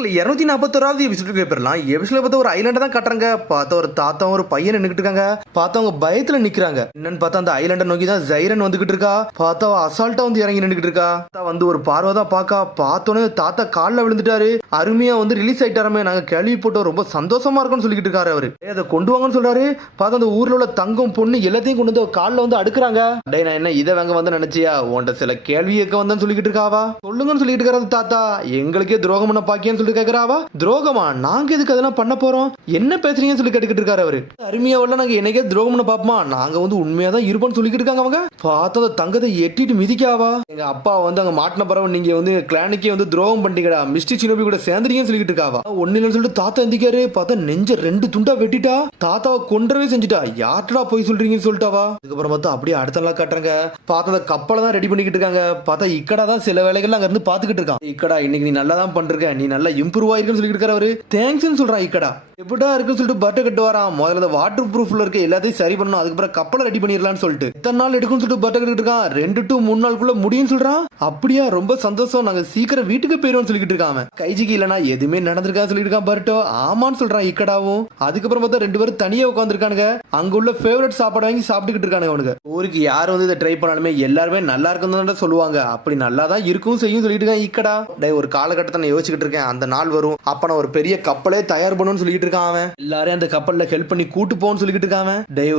மக்கள் 241வது எபிசோடு போயிடலாம். எபிசோட பார்த்து ஒரு ஐலாண்டை தான் கட்டுறாங்க. பார்த்தா ஒரு தாத்தா ஒரு பையன் நின்றுட்டு இருக்காங்க. பார்த்தவங்க பயத்துல நிக்கிறாங்க. என்னன்னு பார்த்தா அந்த ஐலாண்டை நோக்கி தான் ஜைரன் வந்துகிட்டு இருக்கா. பார்த்தா அசால்ட்டா வந்து இறங்கி நின்றுட்டு இருக்கா. வந்து ஒரு பார்வை தான் பாக்கா. பார்த்தோன்னே தாத்தா காலில் விழுந்துட்டாரு. அருமையா வந்து ரிலீஸ் ஆயிட்டாருமே, நாங்க கேள்வி போட்டோம், ரொம்ப சந்தோஷமா இருக்கும்னு சொல்லிட்டு இருக்காரு அவரு. அதை கொண்டு வாங்கன்னு சொல்றாரு. பார்த்தா அந்த ஊர்ல உள்ள தங்கம் பொண்ணு எல்லாத்தையும் கொண்டு வந்து காலில் வந்து அடுக்குறாங்க. டே நான் என்ன இதை வாங்க வந்து நினைச்சியா, உன்ட சில கேள்வி கேட்க வந்தேன்னு சொல்லிக்கிட்டு இருக்காவா. சொல்லுங்கன்னு சொல்லிட்டு இருக்காரு தாத்தா. எங்களுக்கே துரோகம் பண்ண பாக்கியன்னு சொல்லி கேட்கறாவா. துரோகமா? நாங்க எதுக்கு அதெல்லாம் பண்ண போறோம், என்ன பேசுறீங்கன்னு சொல்லி கேட்டுக்கிட்டு இருக்காரு அவரு. அருமையாவல்ல, நாங்க என்னைக்கே துரோகம் பண்ண பாப்போமா, நாங்க வந்து உண்மையா தான் இருப்போம்னு சொல்லிக்கிட்டு இருக்காங்க அவங்க. பார்த்தா தங்கத்தை எட்டிட்டு மிதிக்காவா. எங்க அப்பா வந்து அங்க மாட்டின பறவை நீங்க வந்து கிளானுக்கே வந்து துரோகம் பண்ணிட்டீங்கடா, மிஸ்டர் சினோபி கூட சேர்ந்துட்டீங்கன்னு சொல்லிட்டு இருக்காவா. ஒன்னு இல்லைன்னு சொல்லிட்டு தாத்தா எந்திக்காரு. பார்த்தா நெஞ்ச 2 துண்டா வெட்டிட்டா. தாத்தாவை கொன்றவே செஞ்சுட்டா. யார்டா போய் சொல்றீங்கன்னு சொல்லிட்டாவா. அதுக்கப்புறம் பார்த்தா அப்படியே அடுத்த நாள் காட்டுறாங்க. பார்த்தா அந்த கப்பலை தான் ரெடி பண்ணிக்கிட்டு இருக்காங்க. பார்த்தா இக்கடா தான் சில வேலைகள் அங்க இருந்து பாத்துக்கிட்டு இருக்கான். இக்கடா இன்னைக்கு நீ நல்லா தான் பண்ற, நீ நல்லா இம்ப்ரூவ் ஆயிருக்குன்னு சொல்லிட்டு இருக்காரு அவரு. தேங்க்ஸ்னு சொல்றான் இக்கடா. எப்படா இருக்குன்னு சொல்லிட்டு பட்டை கட்டு வரான். முதல்ல வாட்டர் ப்ரூஃப்ல இருக்க எல்லாத்தையும் சரி பண்ணணும், அதுக்கப்புறம் கப்பலை ரெடி பண்ணிடலாம்னு சொல்லிட்டு இத்தனை நாள் எடுக்கும்னு சொல்லிட்டு பட்டை கட்டு இருக்கான். 2 to 3 நாளுக்குள்ள முடியும்னு சொல்றான். அப்படியா, ரொம்ப சந்தோஷம், நாங்க சீக்கிரம் வீட்டுக்கு போயிருவோம் சொல்லிட்டு இருக்காங்க. கைஜிக்கு இல்லனா எதுவுமே நடந்திருக்கா சொல்லிட்டு இருக்கான் பர்ட்டோ. ஆமான்னு சொல்றான் இக்கடாவும். அதுக்கப்புறம் பார்த்தா 2 பேரும் தனியா உட்காந்துருக்கானுங்க. அங்க உள்ள ஃபேவரட் சாப்பாடு வாங்கி சாப்பிட்டுக்கிட்டு இருக்கானுங்க. அவனுக்கு ஊருக்கு யார் வந்து இதை ட்ரை பண்ணாலுமே எல்லாருமே நல்லா இருக்குன்னு சொல்லுவாங்க. அப்படி நல்லா தான் இருக்கும் செய்யும் சொல்லிட்டு இருக்கான் இக்கடா. ஒரு காலகட்டத்தை நான் யோசிச்சுக்கிட்டு இருக்கேன், அந்த நாள் வரும் அப்ப நான் ஒரு பெரிய கப்பலே தயார் பண்ணுன்னு சொல்லிட்டு இருக்கான் அவன். எல்லாரும் அந்த கப்பல்ல ஹெல்ப் பண்ணி கூட்டு போன்னு சொல்லிட்டு இருக்கான்.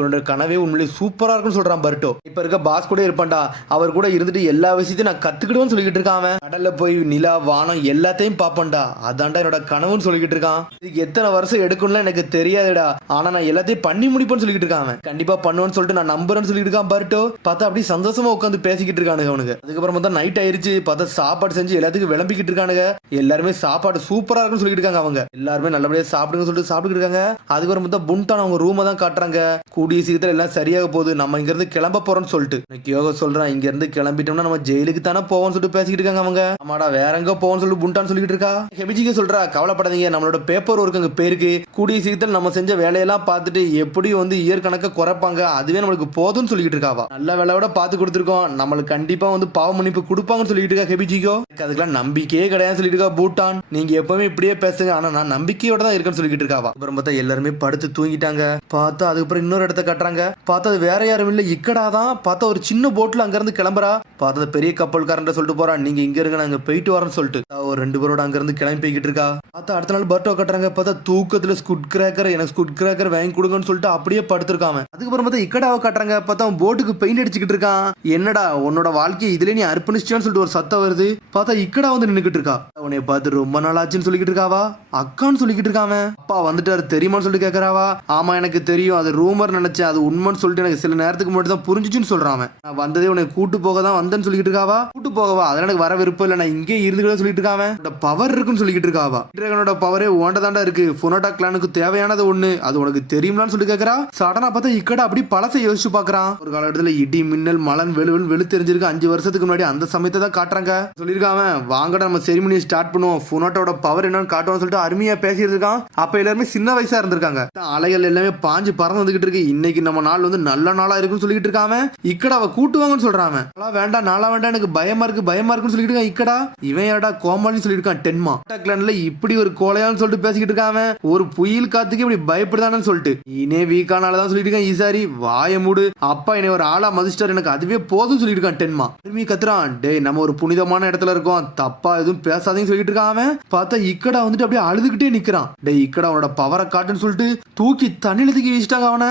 உன்னோட கனவே உண்மையிலே சூப்பரா இருக்குன்னு சொல்றான் பர்ட்டோ. இப்ப இருக்க பாஸ் கூட இருப்பான்டா, அவர் கூட இருந்துட்டு எல்லா விஷயத்தையும் நான் கத்துக்கிடுவேன்னு சொல்லிட்டு இருக்கான். கடல்ல போய் நிலா வானம் எல்லாத்தையும் பாப்பேன்டா, அதான்டா என்னோட கனவுன்னு சொல்லிட்டு இருக்கான். இதுக்கு எத்தனை வருஷம் எடுக்கும்ல எனக்கு தெரியாதுடா, ஆனா நான் எல்லாத்தையும் பண்ணி முடிப்பேன்னு சொல்லிட்டு இருக்கான். கண்டிப்பா பண்ணுவேன்னு சொல்லிட்டு நான் நம்புறேன்னு சொல்லிட்டு இருக்கான் பர்ட்டோ. பார்த்தா அப்படி சந்தோஷமா உட்காந்து பேசிக்கிட்டு இருக்கானுங்க அவனுக்கு. அதுக்கப்புறம் பார்த்தா நைட் ஆயிருச்சு. பார்த்தா சாப்பாடு செஞ்சு எல்லாத்துக்கும் விளம்பிக்கிட்டு இருக்கானுங்க. எல்லாருமே சாப்பாடு சூப்பரா இருக்குன்னு சொல்லிட்டு இருக்காங்க. அவங்க எல்லாருமே நல்லபடியா சாப்பிடுங்க சொல்லிட்டு சாப்பிட்டு இருக்காங்க. அதுக்கப்புறம் பார்த்தா புண்டான் அவங்க ரூமை தான் காட்டுறாங்க. கூடிய சீக்கிரத்துல எல்லாம் சரியாக போகுது, நம்ம இங்க இருந்து கிளம்ப போறோம்னு சொல்லிட்டு யோகா சொல்றான். இங்க இருந்து கிளம்பிட்டோம்னா நம்ம ஜெயிலுக்கு தானே போவோம்னு சொல்லிட்டு பேசிக்கிட்டு இருக்காங்க அவங்க. ஆமாடா வேற எங்க போவோம்னு சொல்லிட்டு புண்டான் சொல்லிட்டு இருக்கா. ஹெபிஜிக்கு சொல்றா, கவலைப்படாதீங்க, நம்மளோட பேப்பர் ஒர்க் அங்க பேருக்கு கூடிய சீக்கிரத்தில் நம்ம செஞ்ச வேலையெல்லாம் பார்த்துட்டு எப்படி வந்து இயர் கணக்க குறைப்பாங்க, அதுவே நம்மளுக்கு போதும்னு சொல்லிட்டு இருக்காவா. நல்ல வேலையோட பார்த்து கொடுத்துருக்கோம், நம்மளுக்கு கண்டிப்பா வந்து பாவ மன்னிப்பு கொடுப்பாங்கன்னு சொல்லிட்டு இருக்கா ஹெபிஜிக்கோ. அதுக்கெல்லாம் நம்பிக்கையே கிடையாது சொல்லிட்டு இருக்கா பூட்டான். நீங்க எப்பவுமே இப்படியே பேசுங்க, ஆனா நான் நம்பிக்கையோட தான் இருக்கேன்னு சொல்லிட்டு இருக்காவா. அப்புறம் பார்த்தா எல்லாருமே படுத்து தூங்கிட்டாங்க. பார்த்தா அதுக்கப்புறம் இன்னொரு இடத்த கட்டுறாங்க. பார்த்தா அது வேற யாரும் இல்ல இக்கடா தான். பார்த்தா ஒரு சின்ன போட்ல அங்க இருந்து கிளம்புறா. பார்த்தா பெரிய கப்பல்காரன் சொல்லிட்டு போறா, நீங்க இங்க இருங்க நாங்க போயிட்டு வரேன்னு சொல்லிட்டு ஒரு 2 பேரோட அங்க இருந்து கிளம்பி போய்கிட்டு இருக்கா. பார்த்தா அடுத்த நாள் பர்ட்டோ கட்டுறாங்க. பார்த்தா தூக்கத்துல ஸ்குட் கிராக்கர், எனக்கு ஸ்குட் கிராக்கர் வாங்கி கொடுங்கன்னு சொல்லிட்டு அப்படியே படுத்திருக்காம. அதுக்கப்புறம் பார்த்தா இக்கடாவை கட்டுறாங்க. பார்த்தா போட்டுக்கு பெயிண்ட் அடிச்சுக்கிட்டு இருக்கான். என்னடா உன்னோட வாழ்க்கையை இதுல நீ அர்ப்பணிச்சிட்டான்னு சொல்லிட்டு ஒரு சத்தம் வருது. பார்த்தா இக்கடா வந்து நின்னுக்கிட்டு இருக்கா. உன்னை பார்த்து ரொம்ப நாள் ஆச்சுன்னு சொல்லிக்கிட்டு இருக்காவா. அக்கான்னு சொல்லிக்கிட்டு இருக்காம. அப்பா வந்துட்டாரு தெரியுமான்னு சொல்லிட்டு கேட்கறாவா. ஆமா எனக்கு தெரியும், அது ரூமர் நினைச்சேன், அது உண்மைன்னு சொல்லிட்டு எனக்கு சில நேரத்துக்கு முன்னாடி தான் புரிஞ்சிச்சுன்னு சொல்றான். நான் வந்ததே உன்னை கூட்டு போக தான் வந்தேன்னு சொல்லிட்டு இருக்காவா. கூட்டு போகவா, அதெல்லாம் எனக்கு வர விருப்பம் இல்லை, நான் இங்கே இருந்துக்கிட்டு சொல்லிட்டு இருக்காவன். பவர் இருக்குன்னு சொல்லிட்டு இருக்காவா. டிராகனோட பவரே ஓண்டதாண்டா இருக்கு, ஃபுனோட்டா கிளானுக்கு தேவையானது ஒண்ணு, அது உனக்கு தெரியும்லான்னு சொல்லி கேட்கறா. சடனா பார்த்தா இக்கடா அப்படி பழசை யோசிச்சு பாக்குறான். ஒரு காலகட்டத்துல இடி மின்னல் மலன் வெளு தெரிஞ்சிருக்கு 5 வருஷத்துக்கு முன்னாடி, அந்த சமயத்தை தான் காட்டுறாங்க. சொல்லியிருக்காங்க வாங்கடா நம்ம செரிமனியை ஸ்டார்ட் பண்ணுவோம், ஃபுனோட்டோட பவர் என்னன்னு காட்டுவோம் சொல்லிட்டு அருமையா பேசிட்டு இருக்கான். அப்ப எல்லாருமே சின்ன வயசா இருந்திருக்காங்க. அலைகள் எல்லாமே பாஞ்சு பறந்து வந்துகிட்டு இருக்கு. இன்னைக்கு நம்ம நாள் வந்து நல்ல நாளா இருக்குன்னு சொல்லிட்டு இருக்காம. இக்கடா அவ கூட்டுவாங்கன்னு சொல்றான். வேண்டாம் நாளா வேண்டாம், எனக்கு பயமா இருக்குன்னு சொல்லிட்டு இருக்கான் இக்கடா. இவன் யாரடா கோமாளின்னு சொல்லிருக்கான் டென்மா. கிளான்ல இப்படி ஒரு கோலையான்னு சொல்லிட்டு பேசிக்கிட்டு இருக்காம. ஒரு புயல் காத்துக்கு இப்படி பயப்படுதானு சொல்லிட்டு இனே வீக்கானாலதான் சொல்லிட்டு இருக்கான் ஈசாரி. வாய மூடு, அப்பா என்னை ஒரு ஆளா மதிச்சிட்டாரு, எனக்கு அதுவே போதும் சொல்லிட்டு இருக்கான் டென்மா. திரும்பி கத்துறான், டே நம்ம ஒரு புனிதமான இடத்துல இருக்கோம், தப்பா எதுவும் பேசாதீங்கன்னு சொல்லிட்டு இருக்கான். பார்த்தா இக்கடா வந்துட்டு அப்படியே அழுதுகிட்டே நிக்கிறான். டே இக்கடா அவனோட பவரை காட்டுன்னு சொல்லிட்டு தூக்கி தண்ணில தூக்கி வீசிட்டாங்க அவனை.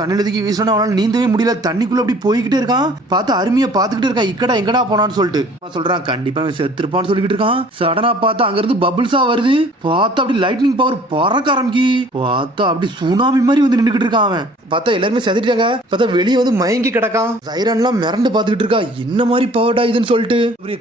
தண்ணில தூக்கி வீசினா அவனால நீந்தவே முடியல, தண்ணிக்குள்ள அப்படி போய்கிட்டே இருக்கான். பார்த்தா அருமையா பாத்துக்கிட்டே இருக்கான் இக்கடா எங்கடா போனான்னு சொல்லிட்டு. சொல்றான் கண்டிப்பா செத்துருப்பான்னு சொல்லிட்டு இருக்கான். சடனா பார்த்தா அங்க இருந்து பபிள்ஸா வருது. பார்த்தா அப்படி லைட்னிங் பவர் பறக்க ஆரம்பிக்கி. பார்த்தா அப்படி சுனாமி மாதிரி வந்து நின்னுக்கிட்டு இருக்கான் அவன். பார்த்தா எல்லாருமே செத்துட்டாங்க. பார்த்தா வெளியே வந்து மயங்கி கிடக்கான். சைரன்லாம் மிரண்டு பாத்துக்கிட்டு இருக்கா, என்ன மாதிரி பவர்டா இதுன்னு சொல்லிட்டு.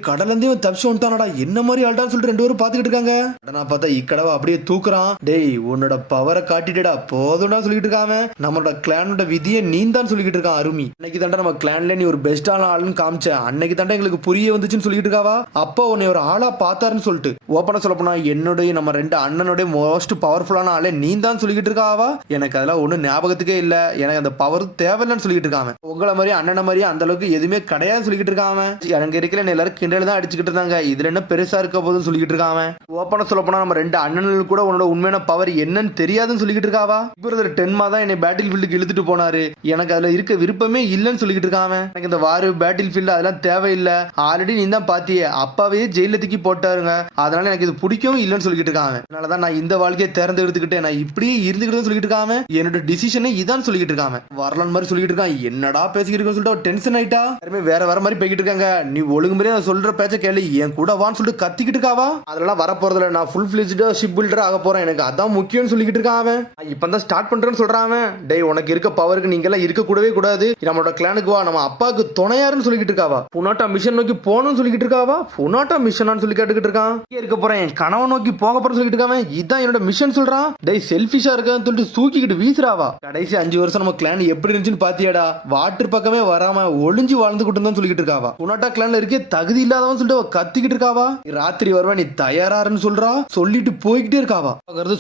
கடல்ல இருந்தே தப்பிச்சு வந்துட்டானடா, என்ன மாதிரி ஆள்டான்னு சொல்லிட்டு 2 பேரும் பாத்துக்கிட்டு இருக்காங்க. சடனா பார்த்தா இக்கடவை அப்படியே தூக்குறான். டேய் உன்னோட பவரை காட்டிட்டா போதும்டா சொல்லிட்டு இருக்காம. நம்மளோட கிளானோட விதியை நீந்தான் சொல்லிக்கிட்டு இருக்கான் அருமி. அன்னைக்கு தாண்டா நம்ம கிளான்ல நீ ஒரு பெஸ்டான ஆளுன்னு காமிச்ச, அன்னைக்கு தாண்டா எங்களுக்கு புரிய வந்துச்சுன்னு சொல்லிட்டு இருக்காவா. அப்போ உன்னை ஒரு ஆளா பார்த்தாருன்னு சொல்லிட்டு ஓப்பனா சொல்ல போனா என்னுடைய நம்ம 2 அண்ணனுடைய மோஸ்ட் பவர்ஃபுல்லான ஆளே நீந்தான் சொல்லிக்கிட்டு இருக்காவா. எனக்கு அதெல்லாம் ஒண்ணு ஞாபகத்துக்கே இல்ல, எனக்கு அந்த பவர் தேவையில்லைன்னு சொல்லிட்டு இருக்காங்க. உங்களை மாதிரி அண்ணனை மாதிரி அந்த அளவுக்கு எதுவுமே கிடையாது சொல்லிட்டு இருக்காங்க. அங்க இருக்கிற எல்லாரும் கிண்டல் தான் அடிச்சுக்கிட்டு இருந்தாங்க, இதுல என்ன பெருசா இருக்க போதுன்னு சொல்லிட்டு இருக்காங்க. ஓப்பனா சொல்ல போனா நம்ம 2 அண்ணன்கள் கூட உன்னோட உண்மையான பவர் என்னன்னு தெரியாதுன்னு சொல்லிக்கிட்டு இருக்காவா. இப்போ டென்மா தான் என்னை பேட்டில் ஃபீல்டுக்கு இழுத்துட்டு போனாரு, எனக்கு அதுல இருக்க விருப்பமே இல்லைன்னு சொல்லிக்கிட்டு இருக்காங்க. எனக்கு இந்த வாரு பேட்டில் ஃபீல்டு அதெல்லாம் தேவையில்லை, ஆல்ரெடி நீ தான் பாத்தியே அப்பாவே ஜெயில தூக்கி போட்டாருங்க, அதனால எனக்கு இது பிடிக்கவும் இல்லைன்னு சொல்லிக்கிட்டு இருக்காங்க. அதனாலதான் நான் இந்த வாழ்க்கையை தேர்ந்தெடுத்துக்கிட்டேன், நான் இப்படியே இருந்துக்கிட்டு சொல்லிட்டு இருக்காம என்னோட டிசிஷனே இதான் சொல்லிக்கிட்டு இருக்காங்க. வரலான் மாதிரி சொல்லிட்டு இருக்கான். என்னடா பேசிக்கிட்டு இருக்கேன்னு சொல்லிட்டு டென்ஷன் ஆயிட்டா. யாருமே வேற வேற மாதிரி போய்கிட்டு இருக்காங்க. நீ ஒழுங்கு முறையா சொல்ற பேச்ச கேளு, என் கூட வான்னு சொல்லிட்டு கத்திக்கிட்டு இருக்காவா. அதெல்லாம் வர போறதுல நான் ஃபுல் ஃபிளெஜ்டா ஷிப் பில்டர் ஆக போறேன், எனக்கு அதான் முக்கியம்னு சொல்லிக்கிட்டு இருக்கான். அவன் இப்பதான் ஸ்டார்ட் பண்றேன்னு சொல்றான். டேய் உனக்கு இருக்க பவருக்கு நீங்க எல்லாம் இருக்க கூடவே கூடாது, நம்மளோட கிளானுக்கு வா, நம்ம அப்பாவுக்கு துணையாருன்னு சொல்லிக்கிட்டு இருக்காவா. புனாட்டா மிஷன் நோக்கி போகணும்னு சொல்லிக்கிட்டு இருக்காவா. புனாட்டா மிஷன் சொல்லி கேட்டுக்கிட்டு இருக்கான். இருக்க போறேன் என் கனவை நோக்கி போக போறேன்னு சொல்லிட்டு இருக்கான். இதான் என்னோட மிஷன் சொல்றான். டேய் செல்ஃபிஷா இருக்கான்னு சொல்லிட்டு தூக்கிக்கிட்டு வீசுறாவா. கடைசி 5 வருஷம் நம்ம கிளான் எப்படி இருந்துச்சுன்னு பாத்தியாடா, வாட்டர் பக்கமே வராம ஒளிஞ்சு வாழ்ந்துகிட்டு தான் சொல்லிட்டு இருக்காவா. புனாட்டா கிளான்ல இருக்கே தகுதி இல்லாதவன் சொல்லிட்டு கத்திக்கிட்டு இருக்காவா. ராத்திரி வருவா நீ தயாராருன்னு சொல்றா, சொல்லிட்டு போய்கிட்டே இருக்காவா.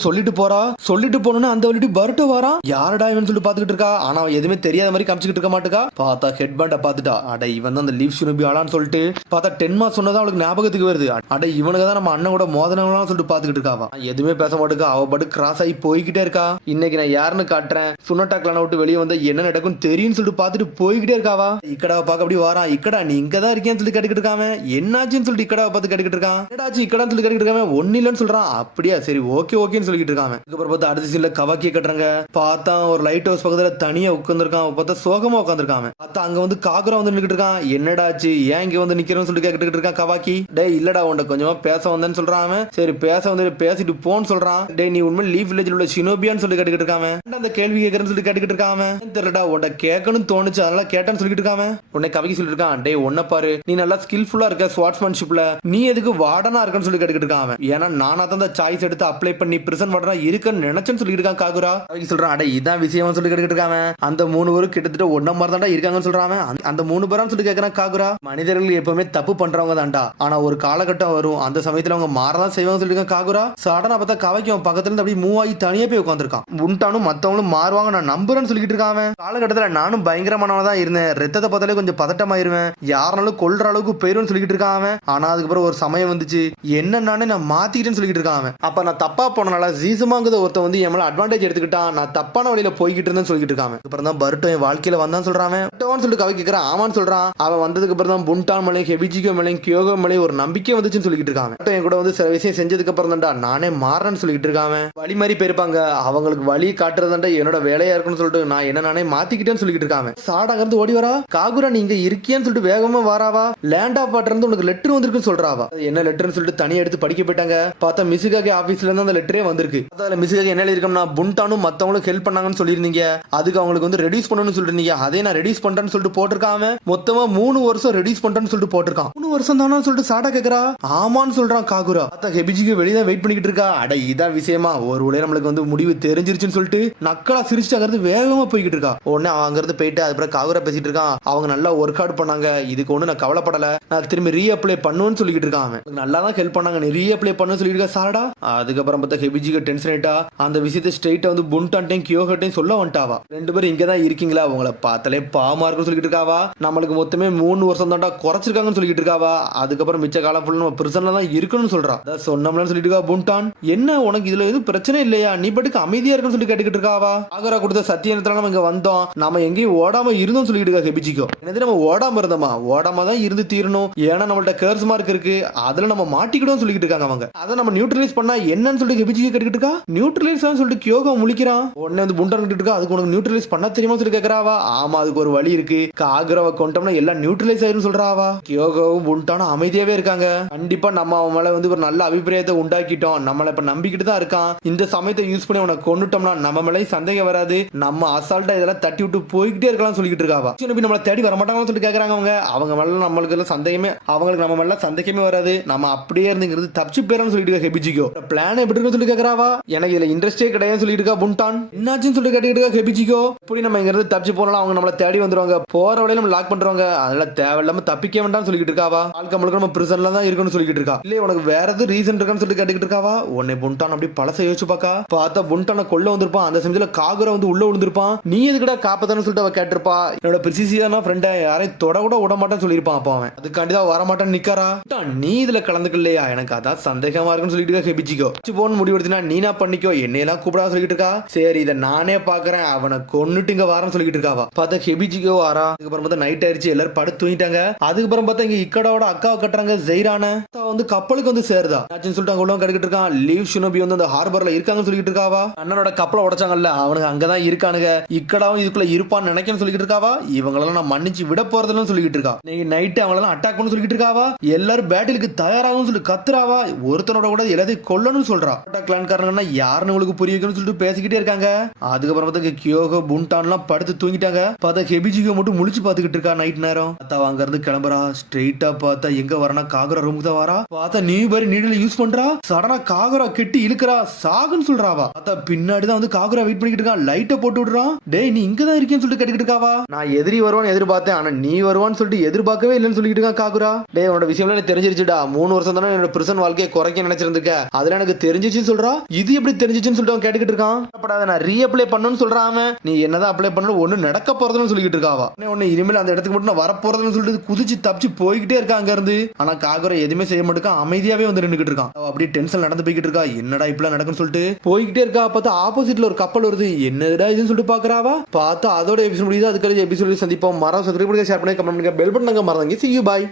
சொல்லிட்டு போறா, சொல்லிட்டு போனோன்னு அந்த வழிட்டு பருட்டு வரா. யாரடா இவன் சொல்லிட்டு பாத்துக்கிட்டு இருக்கா. ஆனா அவன் எதுவுமே தெரியாத மாதிரி காமிச்சுக்கிட்டு இருக்க மாட்டுக்கா. பார்த்தா ஹெட் பேண்ட பாத்துட்டா. அட இவன் தான் அந்த லீவ் சுனபி ஆளான்னு சொல்லிட்டு பார்த்தா டென்மா சொன்னதான் அவளுக்கு ஞாபகத்துக்கு வருது. அட இவனுக்கு தான் நம்ம அண்ணன் கூட மோதனவங்களாம் சொல்லிட்டு பாத்துக்கிட்டு இருக்காவா. எதுவுமே பேச மாட்டுக்கா, அவ பாட்டு கிராஸ் ஆகி போய்கிட்டே இருக்கா. இன்னைக்கு நான் யாருன்னு காட்டுறேன், சுனட்டா கிளான விட்டு வெளியே வந்து என்ன நடக்கும் தெரியும் சொல்லிட்டு பாத்துட்டு போய்கிட்டே இருக்காவா. இக்கடாவை பார்க்க அப்படி வாரான். இக்கடா நீ இங்கதான் இருக்கேன்னு சொல்லி கேட்டுக்கிட்டு இருக்காம. என்னாச்சுன்னு சொல்லிட்டு இக்கடாவை பார்த்து கேட்டுக்கிட்டு இருக்கான். என்னடாச்சு இக்கடான்னு சொல்லி கேட்டுக்கிட்டு இருக்காம. ஒன்னு இல்லன்னு சொல்றான். அப்படியா சரி ஓகே ஓகேன்னு சொல்லிட்டு இருக்காங்க. அதுக்கப்புறம் பார்த்தா அடுத்த சீன்ல கவாக்கிய கட்டுறாங்க. பார்த்தா ஒரு லைட் ஹவுஸ் பக்கத்துல தனியா உட்காந்துருக்கான். பார்த்தா சோகமா உட்காந்துருக்காங்க. பார்த்தா அங்க வந்து காகுரா வந்து நின்னுட்டு இருக்கான். என்னடாச்சு ஏன் இங்க வந்து நிக்கிறேன்னு சொல்லிட்டு கேட்டுக்கிட்டு இருக்கான் கவாக்கி. டேய் இல்லடா உன்ட கொஞ்சமா பேச வந்தேன்னு சொல்றான். சரி பேச வந்து பேசிட்டு போன்னு சொல்றான். டேய் நீ உண்மை லீஃப் வில்லேஜ்ல உள்ள ஷினோபியான்னு சொல்லி கேட்டுக்கிட்டு இருக்காம. அந்த கேள்வி கேட்கறேன்னு சொல்லி கேட்டுக்கிட்டு இருக்காம. தெரியலடா உன்ட கேட்கணும்னு தோணுச்சு அதனால கேட்டேன்னு சொல்லிட்டு இருக்காம. உன்னை கவிக்கு சொல்லிட்டு இருக்கான். டேய் ஒன்ன பாரு நீ நல்லா ஸ்கில்ஃபுல்லா இருக்க ஸ்வாட்ஸ்மேன்ஷிப்ல, நீ எதுக்கு வார்டனா இருக்கன்னு சொல்லி கேட்டுக்கிட்டு இருக்கான். ஏன்னா நானா தான் அந்த சாய்ஸ் எடுத்து அப்ளை பண்ணி பிரிசன் வார்டனா இருக்குன்னு நினைச்சேன்னு சொல்லிட்டு இருக்கான் காகுரா. கவிக்கு சொல்றான். அட இதான் விஷயம் சொல்லி கேட்டுக்கிட்டு இருக்காம. அந்த 3 பேரும் கிட்டத்தட்ட ஒன்ன மாதிரி தான்டா இருக்காங்கன்னு சொல்றான். அந்த 3 பேரும் சொல்லி கேட்கறான் காகுரா. மனிதர்கள் எப்பவுமே தப்பு பண்றவங்க தான்டா, ஆனா ஒரு காலகட்டம் வரும் அந்த சமயத்துல அவங்க மாறதான் செய்வாங்க சொல்லி காகுரா. சடனா பார்த்தா கவைக்கு அவன் பக்கத்துல இருந்து அப்படியே மூவ் ஆகி தனியா போய் உட்காந்துருக்கான். புண்டானும் மத்தவங்களும் மாறுவாங்க நான் நம்புறேன்னு சொல்லிட்டு இருக்கான். காலகட்டத்துல நானும் பயங்கரமானவன் தான் இருந்தேன், ரத்தத்தை பார்த்தாலே கொஞ்சம் பதட்டமாயிருவேன், யாருனாலும் கொல்ற அளவுக்கு போயிருன்னு சொல்லிட்டு இருக்கான். ஆனா அதுக்கப்புறம் ஒரு சமயம் வந்துச்சு, என்னன்னு நான் மாத்திக்கிட்டேன்னு சொல்லிட்டு இருக்கான். அப்ப நான் தப்பா போனனால ஜீசமாங்குத ஒருத்த வந்து என் மேல அட்வான்டேஜ் எடுத்துக்கிட்டான், நான் தப்பான வழியில போய்கிட்டு இருந்தேன்னு சொல்லிட்டு இருக்கான். அப்புறம் தான் பருட்டோ என் வாழ்க்கையில வந்தான்னு சொல்றான். சொல்லிட்டு கவை கேட்கறான். ஆமான்னு சொல்றான். அவன் வந்ததுக்கு அப்புறம் தான் புண்டான் மலை ஹெபிஜிகோ மலை கியோகோ மலை ஒரு நம்பிக்கை வந்துச்சுன்னு சொல்லிட்டு இருக்காங்க. என் கூட வந்து சில விஷயம் செஞ்சதுக்கு அப்புறம் தான்டா நானே மாறேன்னு சொல்லிட்டு இருக்காங்க. வழி மாதிரி போயிருப்பாங்க, அவங்களுக்கு வழி காட்டுறதாண்டா என்னோட வேலையா இருக்குன்னு சொல்லிட்டு நான் என்ன நானே மாத்திக்கிட்டேன்னு சொல்லிட்டு இருக்காங்க. சாடாங்கிறது ஓடி வரா. காகுரா நீங்க இருக்கியன்னு சொல்லிட்டு வேகமா வாராவா. லேண்ட் ஆஃப் வாட்டர் இருந்து உனக்கு லெட்டர் வந்திருக்குன்னு சொல்றாவா. என்ன லெட்டர்னு சொல்லிட்டு தனியா எடுத்து படிக்க போயிட்டாங்க. பார்த்தா மிசுகாகே ஆபீஸ்ல இருந்து அந்த லெட்டரே வந்திருக்கு. அதுல மிசுகாகே என்ன எழுதிருக்கோம்னா, புண்டானும் மத்தவங்களும் ஹெல்ப் பண்ணாங்கன்னு சொல்லியிருந்தீங்க, அதுக்கு அவங்களுக்கு வந்து ரெடியூஸ் பண்ணணும்னு சொல்லிருந்தீங்க, அதே நான் ரெடியூஸ் பண்றேன்னு சொல்லிட்டு போட்டிருக்காங்க. மொத்தமா 3 வருஷம் ரெடியூஸ் பண்றேன்னு சொல்லிட்டு போட்டிருக்கான். 3 வருஷம் தானு சொல்லிட்டு சாடா கேக்குறா. ஆமான்னு சொல்றான் காகுரா. பார்த்தா ஹெபிஜிக்கு வெளியே வெயிட் பண்ணிக்கிட்டு இருக்கா. அட இதான் விஷயமா, ஒரு உடைய நம்மளுக்கு வந்து முடிவு தெரிஞ்சிருச்சுன்னு சொல்லிட்டு நக்கலா சிரிச்சுட்டு அங்கிருந்து வேகமா போய்கிட்டு இருக்கா. உடனே அவன் அங்கிருந்து போயிட்டு அதுக்கப்புறம் காகுரா பேசிட்டு இருக்கான். அவங்க நல்லா ஒர்க் அவுட் பண்ணாங்க, இதுக்கு ஒண்ணு நான் கவலைப்படல, நான் திரும்பி ரீஅப்ளை பண்ணுவேன்னு சொல்லிட்டு இருக்கான். நல்லா தான் ஹெல்ப் பண்ணாங்க, நீ ரீஅப்ளை பண்ணு சொல்லிட்டு இருக்கா சாடா. அதுக்கப்புறம் பார்த்தா ஹெபிஜிக்கு டென்ஷன் ஆயிட்டா. அந்த விஷயத்தை ஸ்ட்ரெயிட்டா வந்து புண்டான்டையும் கியோகட்டையும் சொல்ல வந்துட்டாவா. 2 பேரும் இங்க தான் இருக்கீங்களா, உங்களை பார்த்தாலே பாவமா இருக்குன்னு சொல்லிட்டு இருக்காவா. நம்மளுக்கு மொத்தமே 3 வருஷம் தான்டா குறைச்சிருக்காங்கன்னு சொல்லிட்டு இருக்காவா. அதுக்கப்புறம் மிச்ச காலம் ஃபுல்லா நம்ம பிரிசன்ல தான் இருக்கணும்னு சொல்றா. அதான் சொன்னோம்னு சொல்லிட்டு இருக்கா புண்டான். என்ன உனக்கு இதுல எதுவும் பிரச்சனை இல்லையா, நீ பாட்டுக்கு அமைதியா இருக்குன்னு சொல்லி கேட்டுக்கிட்டு இருக்காவா. ஆகரா கொடுத்த சத்தியத்துல நம்ம இங்க வந்தோம், நாம எங்கேயும் ஓடாம இருந்தோம் சொல்லிட்டு இருக்கா ஹெபிஜிக்கோ. என்னது நம்ம ஓடாம இருந்தோமா, ஓடாம தான் இருந்து தீரணும், ஏன்னா நம்மள்ட்ட கேர்ஸ் மார்க் இருக்கு, அதுல நம்ம மாட்டிக்கிடும் சொல்லிட்டு இருக்காங்க அவங்க. அதை நம்ம நியூட்ரலைஸ் பண்ணா என்னன்னு சொல்லிட்டு ஹெபிஜிக்கோ கேட்டுக்கிட்டு இருக்கா. நியூட்ரலைஸ் சொல்லிட்டு கியோகோ முழிக்கிறான். உடனே வந்து புண்டான் கிட்ட இருக்கா. அதுக்கு உனக்கு நியூட்ரலைஸ் பண்ண தெரியுமா சொல்லி கேக்குறாவா. ஆமா அதுக்கு ஒரு வழி இருக்கு, காகுராவை கொண்டோம்னா எல்லாம் நியூட்ரலைஸ் ஆயிரும் சொல்றாவா. கியோகோவும் புண்டானும் அமைதியாவே இருக்காங்க. கண்டிப்பா நம்ம அவன் மேல வந்து ஒரு நல்ல அபிப்பிராயத்தை உண்டாக்கிட்டோம், நம்மள இப்ப நம்பிக்கிட்டு தான் இருக்கான், இந்த சமயத்தை யூஸ் பண்ணி அவனை கொண்டுட்டோம்னா நம்ம மேலே சந்தேகம் வராது, நம்ம அசால்ட்டா இதெல்லாம் தட்டி விட்டு போய்கிட்டே இருக்கலாம் சொல்லிட்டு இருக்காவா. நம்மள தேடி வர மாட்டாங்கன்னு சொல்லி கேக்குறாங்க அவங்க. அவங்க மேல நம்மளுக்கு எல்லாம் சந்தேகமே, அவங்களுக்கு நம்ம மேல சந்தேகமே வராது, நம்ம அப்படியே இருந்துங்கிறது தப்பிச்சு போயிடலாம் சொல்லிட்டு இருக்கா ஹெபிஜிக்கோ. பிளான் எப்படி இருக்கு சொல்லி கேக்குறாவா. எனக்கு இதுல இன்ட்ரெஸ்டே கிடையாது சொல்லிட்டு இருக்கா புண்டான். என்னாச்சுன்னு சொல்லி கேட்டுக்கிட்டு இருக்கா ஹெபிஜிக்கோ. இப்படி நம்ம இங்க இருந்து தப்பிச்சு போனாலும் அவங்க நம்மள தேடி வந்துருவாங்க, போற வழியில நம்ம லாக் பண்றவங்க, அதெல்லாம் தேவையில்லாம தப்பிக்க வேண்டாம்னு சொல்லிட்டு இருக்காவா. ஆளுக்கு நம்மளுக்கு நம்ம பிரிசன்ல தான் இருக்கணும்னு சொல்லிட்டு இருக்கா. இல்ல உனக்கு வேற எது ரீசன் இருக்கான்னு சொல்லி கேட்டுக்கிட்டு இருக்காவா. உன்னை புண்டான் அப்படி பழச யோசிச்சு பாக்கா. பார்த்தா புண்டான கொல்ல வந்திருப்பான். அந்த சமயத்துல காகுரா வந்து உள்ள விழுந்திருப்பான். நீ எதுக்கடா காப்பாத்தான்னு சொல்லிட்டு அவ கேட்டிருப்பா. என்னோட பிரிசிசியான ஃப்ரெண்ட யாரையும் தொட கூட விட மாட்டேன்னு சொல்லியிருப்பான். அப்ப அவன் அதுக்காண்டிதான் வரமாட்டான்னு நிக்காரா. நீ இதுல கலந்துக்கலையா, எனக்கு அதான் சந்தேகமா இருக்குன்னு சொல்லிட்டு இருக்கா ஹெபிச்சிக்கோ. போன் முடிவெடுத்தினா நீனா பண்ணிக்கோ, என்னையெல்லாம் கூப்பிடா சொல்லிட்டு இருக்கா. சரி இதை நானே பாக்குறேன், அவனை கொன்னுட்டு இங்க வாரன்னு சொல்லிட்டு இருக்காவா. பார்த்தா ஹெபிச்சிக்கோ வாரா. அதுக்கப்புறம் பார்த்தா நைட் ஆயிடுச்சு, எல்லாரும் படுத்து தூங்கிட்டாங்க. அதுக்கப்புறம் பார்த்தா இங்க இக்கடாவோட அக்காவை கட்டுறாங்க ஜெய்ரான. வந்து கப்பலுக்கு வந்து சேருதா ஆச்சுன்னு சொல்லிட்டு அங்க உள்ள கட்டுக்கிட்டு இருக்கான். லீவ் ஷுனோபி வந்து அந்த ஹார்பர்ல இருக்காங்கன்னு சொல்லிட்டு இருக்காவா. அண்ணனோட கப்பலை உடைச்சாங்கல்ல, அவனுக்கு அங்கதான் இருக்கானுங்க. இக்கடாவும் இதுக்குள்ள இருப்பான்னு நினைக்கன்னு சொல்லிட்டு இருக்காவா. இவங்களெல்லாம் நான் மன்னிச்சு விட போறதுன்னு சொல்லிட்டு இருக்கா. நைட்டு அவங்களெல்லாம் அட்டாக் பண்ணு சொல்லிட்டு இருக்காவா. எல்லாரும் பேட்டிலுக்கு தயாராகும் சொல்லி கத்துறாவா. ஒருத்தனோட கூட எல்லாத்தையும் கொல்லணும்னு சொல்றா. கிளான்காரங்கன்னா யாருன்னு உங்களுக்கு புரிய வைக்கணும்னு சொல்லிட்டு பேசிக்கிட்டே இருக்காங்க. அதுக்கப்புறம் பார்த்தா கியோகோ புண்டான்லாம் படுத்து தூங்கிட்டாங்க. பார்த்தா ஹெபிஜிகோ மட்டும் முழிச்சு பாத்துக்கிட்டு இருக்கா நைட் நேரம். பார்த்தா அங்க இருந்து கிளம்புறா. ஸ்ட்ரெயிட்டா பார்த்தா எங்க வரனா காகுரா ரூமுக்கு தான் வரா. பார்த்தா நியூ பேரி நீடில் யூஸ் பண்றா. சடனா காகுரா கெட்டி இழுக்கிறா, சாகுன்னு சொல்றாவா. பார்த்தா பின்னாடி தான் வந்து காகுரா வெயிட் பண்ணிக்கிட்டு இருக்கான். லைட்டை போட்டு விடுறான். டேய் நீ இங்க தான் இருக்கேன்னு சொல்லிட்டு கேட்டுக்கிட்டு இருக்காவா. நான் எதிரி வருவான்னு எதிர்பார்த்தேன், ஆனா நீ வருவான்னு சொல்லிட்டு எதிர்பார்க்கவே இல்லைன்னு சொல்லிட்டு இருக்கான் காகுரா. டேய் உன்னோட விஷயம் எனக்கு தெரிஞ்சிருச்சுடா. 3 வருஷம் தானே என்னோட பிரிசன் வாழ்க்கையை குறைக்க நினைச்சிருந்துக்க, அதுல எனக்கு தெரிஞ்சிச்சுன்னு சொல்றா. இது எப்படி தெரிஞ்சிச்சுன்னு சொல்லிட்டு அவன் கேட்டுக்கிட்டு இருக்கான். நான் ரீஅப்ளை பண்ணணும்னு சொல்றான். அவன் நீ என்னதான் அப்ளை பண்ணணும், ஒண்ணு நடக்க போறதுன்னு சொல்லிட்டு இருக்காவா. ஒண்ணு இனிமேல் அந்த இடத்துக்கு மட்டும் நான் வரப்போறதுன்னு சொல்லிட்டு குதிச்சு தப்பிச்சு போய்கிட்டே இருக்கா அங்க இருந்து. ஆனா காகுரா எதுவுமே செய்ய மாட்டேங்க, அமைதியாவே வந்து நின்னுக்கிட்டு இருக்கான். அப்படியே டென்ஷன் நடந்து போய்கிட்டு இருக்கா. என்னடா இப்பெல்லாம் நடக்குன்னு சொல்லிட்டு போய்கிட்டே இருக்கா. பார்த்தா ஆப்போசிட்ல ஒரு கப்பல் வருது. என்னடா இதுன்னு சொல்லிட்டு பாக்குறாவா. பார்த்தா அதோட எபிசோட் முடியுது. அதுக்கு எபிசோட் சந்திப்போம். மரம் சப்ஸ்கிரைப் பண்ணுங்க, ஷேர் பண்ணுங்க, கமெண்ட் பண்ணுங்க, பெல் பட்டனை மறந்துங்க. See you, bye.